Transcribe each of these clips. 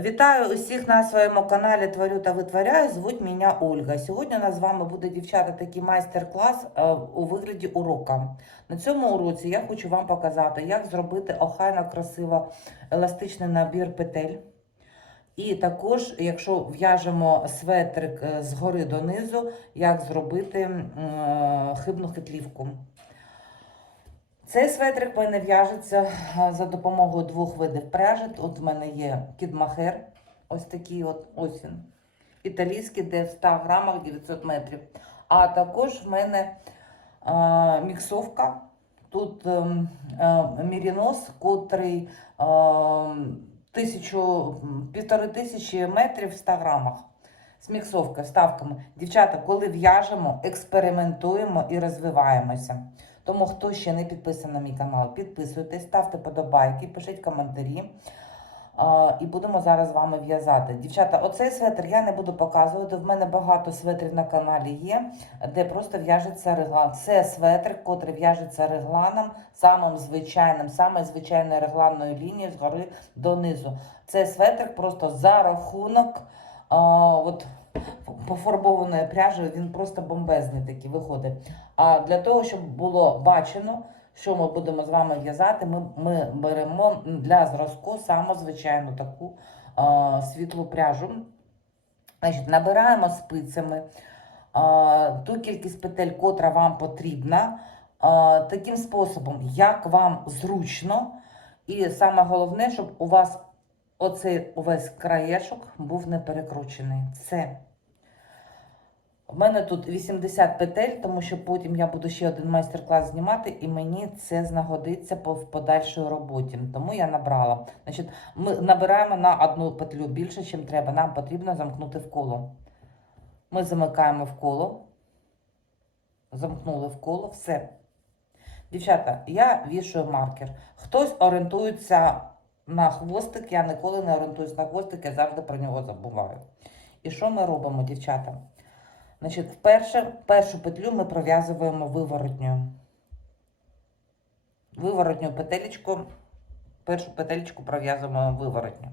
Вітаю усіх на своєму каналі Творю та Витворяю. Звуть мене Ольга. Сьогодні у нас з вами буде дівчата такий майстер-клас е, у вигляді урока. На цьому уроці я хочу вам показати, як зробити охайно красиво еластичний набір петель. І також, якщо в'яжемо светрик е, згори донизу, як зробити е, хибну хитлівку. Цей светрик мене в'яжеться за допомогою двох видів пряжі. От в мене є кідмахер, ось такий от ось він. Італійський, де в 100 грамах 900 метрів. А також в мене а, міксовка. Тут ем, е, мірінос, котрий е, тисячу, півтори тисячі метрів в 100 грамах. З міксовкою, ставками. Дівчата, коли в'яжемо, експериментуємо і розвиваємося. Тому хто ще не підписаний на мій канал, підписуйтесь, ставте подобайки, пишіть коментарі. І будемо зараз з вами в'язати. Дівчата, оцей светр я не буду показувати. В мене багато светрів на каналі є, де просто в'яжеться реглан. Це светр, котрий в'яжеться регланом, самим звичайним, саме звичайною регланною лінією згори донизу. Це светр просто за рахунок. А, от, пофарбованої пряжі, він просто бомбезний такий виходить. А для того, щоб було бачено, що ми будемо з вами в'язати, ми, ми беремо для зразку саму звичайну таку а, світлу пряжу. Значить, набираємо спицями а, ту кількість петель, котра вам потрібна, а, таким способом, як вам зручно. І саме головне, щоб у вас оцей увесь краєшок був не перекручений. Все. В мене тут 80 петель, тому що потім я буду ще один майстер-клас знімати, і мені це знагодиться в подальшій роботі. Тому я набрала. Значить, ми набираємо на одну петлю більше, ніж треба. Нам потрібно замкнути в коло. Ми замикаємо в коло. Замкнули в коло, все. Дівчата, я вішаю маркер. Хтось орієнтується на хвостик, я ніколи не орієнтуюсь на хвостик, я завжди про нього забуваю. І що ми робимо, дівчата? Значить, вперше, першу петлю ми пров'язуємо виворотню. Виворотню петелечку, першу петельку пров'язуємо виворотню.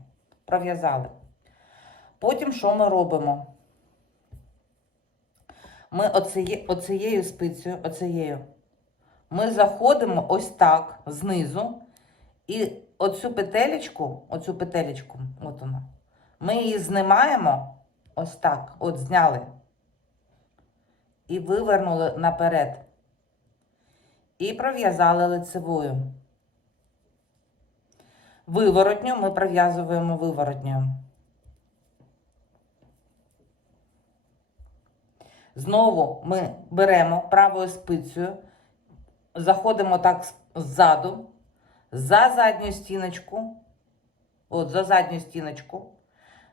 Пров'язали. Потім що ми робимо? Ми оціє, оцією спицею, оцією, ми заходимо ось так знизу, і оцю петелечку, оцю петелечку, от вона, ми її знімаємо ось так, от зняли і вивернули наперед. І пров'язали лицевою. Виворотню ми пров'язуємо виворотню. Знову ми беремо правою спицею, заходимо так ззаду, за задню стіночку, от за задню стіночку,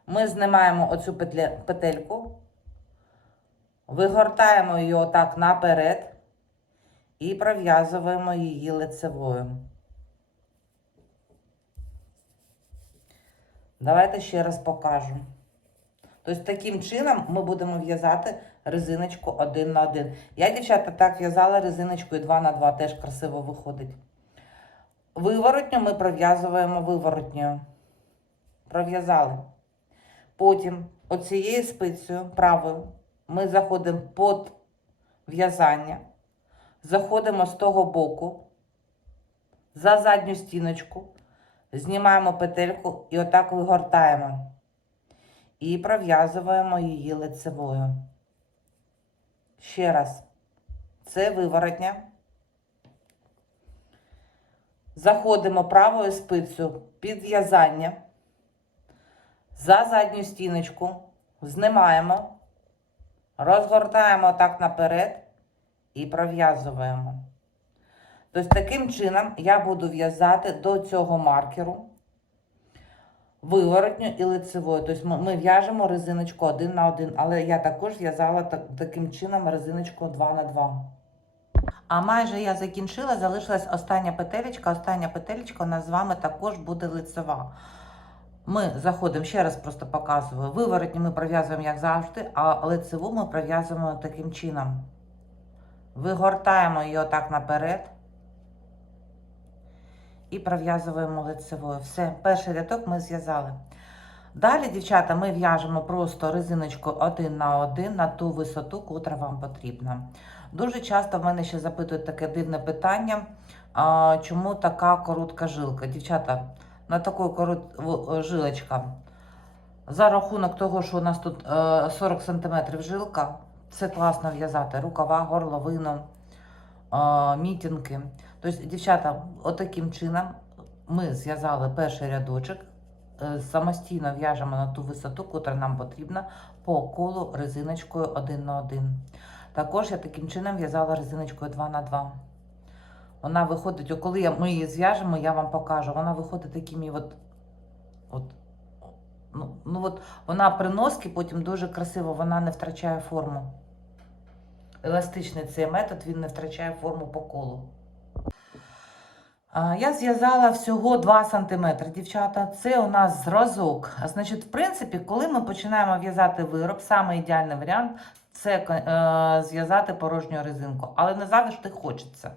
ми знімаємо оцю петельку, Вигортаємо її отак наперед і пров'язуємо її лицевою. Давайте ще раз покажу. Тобто, таким чином ми будемо в'язати резиночку один на один. Я, дівчата, так в'язала резиночкою 2 на 2, теж красиво виходить. Виворотню ми пров'язуємо виворотню. Пров'язали. Потім оцією спицею правою ми заходимо під в'язання, заходимо з того боку, за задню стіночку, знімаємо петельку і отак вигортаємо. І пров'язуємо її лицевою. Ще раз, це виворотня. Заходимо правою спицею під в'язання, за задню стіночку, знімаємо. Розгортаємо так наперед і пров'язуємо. Тобто, таким чином я буду в'язати до цього маркеру виворотню і лицевою. Тобто ми, в'яжемо резиночку один на один, але я також в'язала так, таким чином резиночку 2 на 2. А майже я закінчила, залишилась остання петелечка. Остання петелечка у нас з вами також буде лицева. Ми заходимо, ще раз просто показую. Виворотні ми пров'язуємо, як завжди, а лицеву ми пров'язуємо таким чином. Вигортаємо її отак наперед. І пров'язуємо лицевою. Все, перший рядок ми зв'язали. Далі, дівчата, ми в'яжемо просто резиночку один на один на ту висоту, котра вам потрібна. Дуже часто в мене ще запитують таке дивне питання, чому така коротка жилка. Дівчата, на таку корот... жилочка. За рахунок того, що у нас тут е, 40 см жилка, це класно в'язати. Рукава, горловину, е, мітинки. Тобто, дівчата, отаким чином ми зв'язали перший рядочок, е, самостійно в'яжемо на ту висоту, котра нам потрібна, по колу резиночкою 1 на 1. Також я таким чином в'язала резиночкою 2 на 2. Вона виходить, коли ми її зв'яжемо, я вам покажу. Вона виходить такими от, от, ну, ну от вона при носці потім дуже красиво, вона не втрачає форму. Еластичний цей метод, він не втрачає форму по колу. Я зв'язала всього 2 см, дівчата. Це у нас зразок. Значить, в принципі, коли ми починаємо в'язати вироб, саме ідеальний варіант це е, зв'язати порожню резинку, але не завжди хочеться.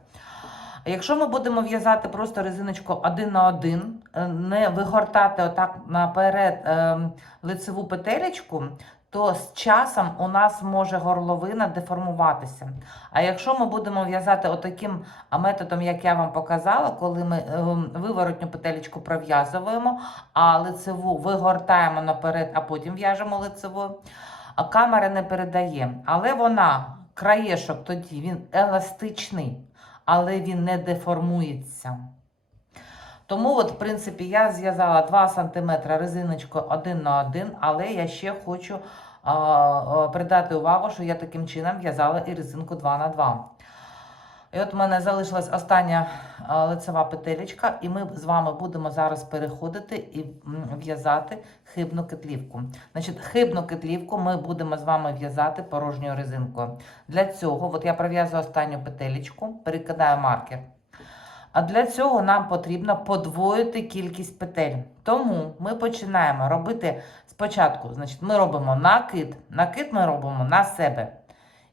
Якщо ми будемо в'язати просто резиночку один на один, е, не вигортати отак наперед е, лицеву петелечку, то з часом у нас може горловина деформуватися. А якщо ми будемо в'язати отаким методом, як я вам показала, коли ми е, виворотню петелечку пров'язуємо, а лицеву вигортаємо наперед, а потім в'яжемо лицеву, а камера не передає. Але вона, краєшок тоді, він еластичний але він не деформується. Тому, от, в принципі, я зв'язала 2 см резиночкою один на один, але я ще хочу а, а, придати увагу, що я таким чином в'язала і резинку 2 на 2. І от в мене залишилась остання лицева петелечка, і ми з вами будемо зараз переходити і в'язати хибну кетлівку. Значить, хибну кетлівку ми будемо з вами в'язати порожньою резинкою. Для цього, от я пров'язую останню петелечку, перекидаю маркер. А для цього нам потрібно подвоїти кількість петель. Тому ми починаємо робити спочатку, значить, ми робимо накид. Накид ми робимо на себе.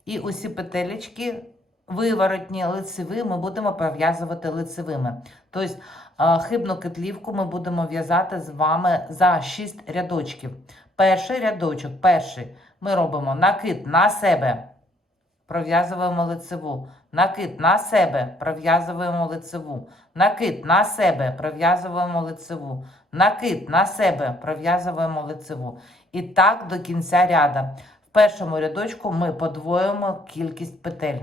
І усі петелечки виворотні лицеві ми будемо пров'язувати лицевими. Тобто е, хибну кетлівку ми будемо в'язати з вами за 6 рядочків. Перший рядочок, перший, ми робимо накид на себе, пров'язуємо лицеву. Накид на себе, пров'язуємо лицеву. Накид на себе, пров'язуємо лицеву. Накид на себе, пров'язуємо лицеву. І так до кінця ряда. В першому рядочку ми подвоїмо кількість петель.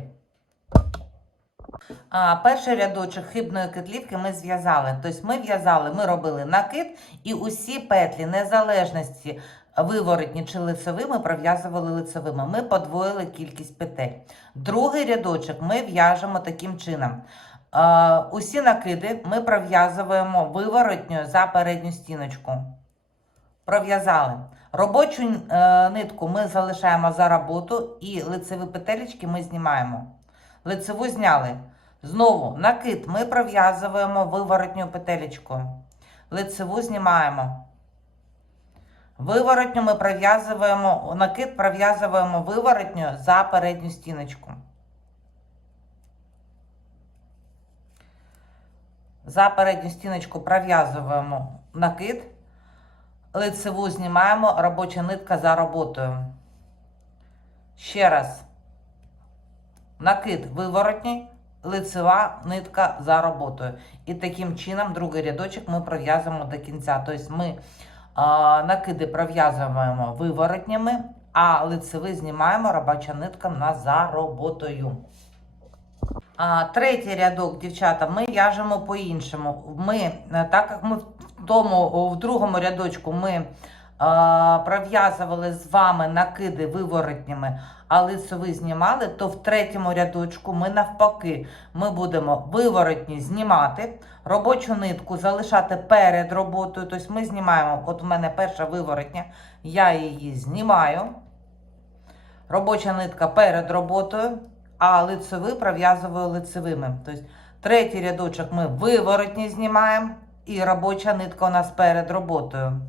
Перший рядочок хибної кетлівки ми зв'язали. Тобто ми в'язали, ми робили накид і усі петлі незалежності виворотні чи лицеві ми пров'язували лицевими. Ми подвоїли кількість петель. Другий рядочок ми в'яжемо таким чином. Усі накиди ми пров'язуємо виворотньою за передню стіночку. Пров'язали. Робочу е, нитку ми залишаємо за роботу і лицеві петелечки ми знімаємо. Лицеву зняли. Знову накид ми пров'язуємо виворотню петелечку. Лицеву знімаємо. Виворотню ми пров'язуємо, накид пров'язуємо виворотню за передню стіночку. За передню стіночку пров'язуємо накид. Лицеву знімаємо, робоча нитка за роботою. Ще раз. Накид виворотній, лицева нитка за роботою. І таким чином другий рядочок ми пров'язуємо до кінця. Тобто ми а, накиди пров'язуємо виворотніми, а лицевий знімаємо, робоча нитка на за роботою. А, третій рядок, дівчата, ми в'яжемо по-іншому. Ми, е, так як ми в тому, в другому рядочку ми пров'язували з вами накиди виворотніми, а лицеві знімали, то в третьому рядочку ми навпаки ми будемо виворотні знімати, робочу нитку залишати перед роботою. Тобто ми знімаємо, от у мене перша виворотня, я її знімаю. Робоча нитка перед роботою, а лицеві пров'язую лицевими. Тобто третій рядочок ми виворотні знімаємо, і робоча нитка у нас перед роботою.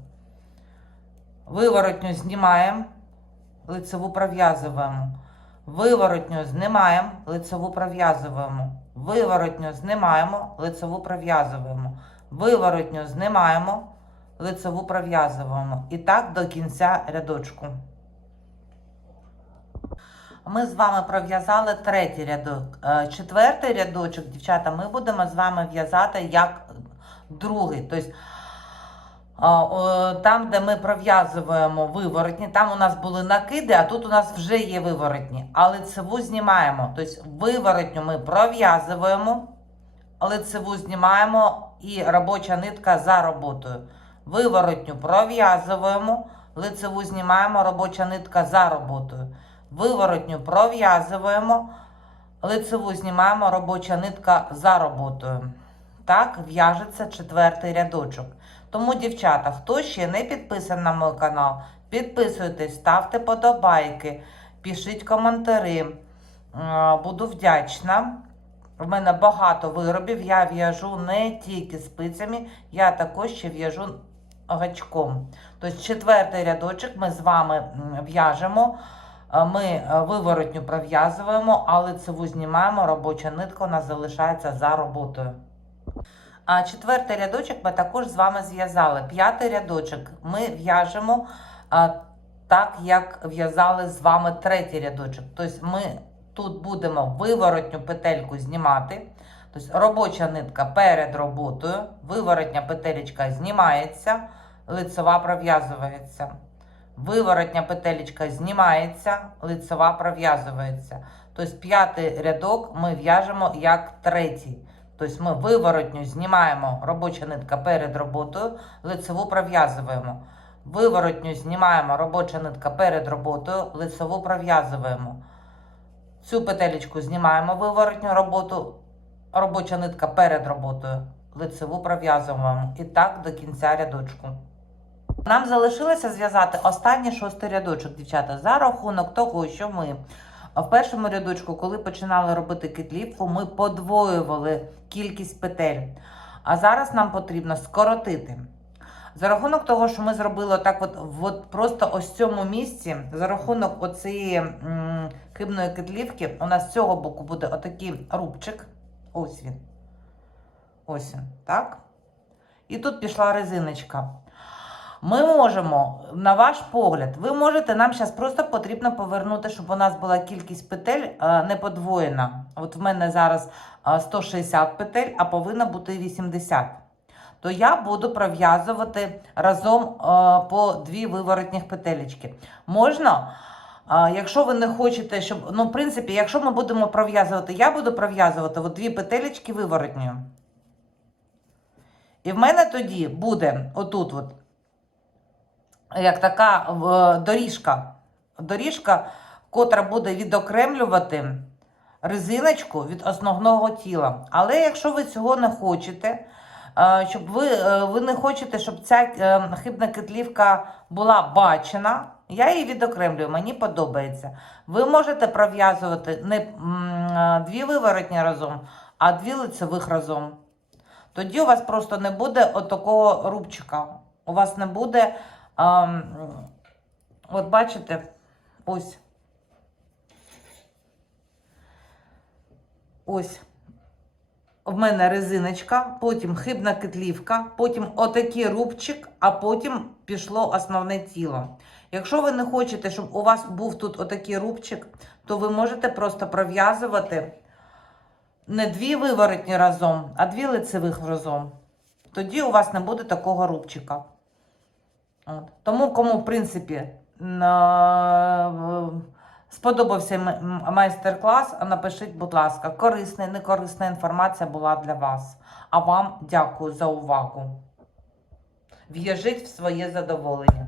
Виворотню знімаємо, лицеву пров'язуємо. Виворотню знімаємо, лицеву пров'язуємо. Виворотню знімаємо, лицеву пров'язуємо. Виворотню знімаємо, лицеву пров'язуємо. І так до кінця рядочку. Ми з вами пров'язали третій рядок. Е, Четвертий рядочок, дівчата, ми будемо з вами в'язати як другий. Тобто, там, де ми пров'язуємо виворотні, там у нас були накиди, а тут у нас вже є виворотні. А лицеву знімаємо. Тобто виворотню ми пров'язуємо, лицеву знімаємо і робоча нитка за роботою. Виворотню пров'язуємо, лицеву знімаємо, робоча нитка за роботою. Виворотню пров'язуємо, лицеву знімаємо, робоча нитка за роботою. Так в'яжеться четвертий рядочок. Тому, дівчата, хто ще не підписаний на мій канал, підписуйтесь, ставте подобайки, пишіть коментарі. Буду вдячна. У мене багато виробів. Я в'яжу не тільки спицями, я також ще в'яжу гачком. Тобто четвертий рядочок ми з вами в'яжемо. Е, Ми е, виворотню пров'язуємо, а лицеву знімаємо, робоча нитка у нас залишається за роботою. Четвертий рядочок ми також з вами зв'язали. П'ятий рядочок ми в'яжемо так, як в'язали з вами третій рядочок. Тобто ми тут будемо виворотню петельку знімати. Тобто робоча нитка перед роботою, виворотня петелечка знімається, лицева пров'язується. Виворотня петелечка знімається, лицева пров'язується. Тобто п'ятий рядок ми в'яжемо як третій. Тобто ми виворотню знімаємо робоча нитка перед роботою, лицеву пров'язуємо. Виворотню знімаємо робоча нитка перед роботою, лицеву пров'язуємо. Цю петелечку знімаємо виворотню роботу, робоча нитка перед роботою, лицеву пров'язуємо. І так до кінця рядочку. Нам залишилося зв'язати останній шостий рядочок, дівчата, за рахунок того, що ми в першому рядочку, коли починали робити китлівку, ми подвоювали кількість петель. А зараз нам потрібно скоротити. За рахунок того, що ми зробили так, от, от просто ось цьому місці, за рахунок оцієї хибної китлівки, у нас з цього боку буде отакий рубчик. Ось він. Ось він, так? І тут пішла резиночка. Ми можемо, на ваш погляд, ви можете, нам зараз просто потрібно повернути, щоб у нас була кількість петель е, не подвоєна. От в мене зараз е, 160 петель, а повинно бути 80. То я буду пров'язувати разом е, по дві виворотніх петелечки. Можна, е, якщо ви не хочете, щоб. Ну, в принципі, якщо ми будемо пров'язувати, я буду пров'язувати дві петелечки виворотньою. І в мене тоді буде отут, от, як така доріжка. Доріжка, котра буде відокремлювати резиночку від основного тіла. Але якщо ви цього не хочете, е, щоб ви, е, ви не хочете, щоб ця е, хибна китлівка була бачена, я її відокремлюю, мені подобається. Ви можете пров'язувати не дві виворотні разом, а дві лицевих разом. Тоді у вас просто не буде отакого рубчика. У вас не буде, от бачите, ось. Ось. В мене резиночка, потім хибна китлівка, потім отакий рубчик, а потім пішло основне тіло. Якщо ви не хочете, щоб у вас був тут отакий рубчик, то ви можете просто пров'язувати не дві виворотні разом, а дві лицевих разом. Тоді у вас не буде такого рубчика. От. Тому, кому, в принципі, на... сподобався майстер-клас, напишіть, будь ласка, корисна, некорисна інформація була для вас. А вам дякую за увагу. В'яжіть в своє задоволення.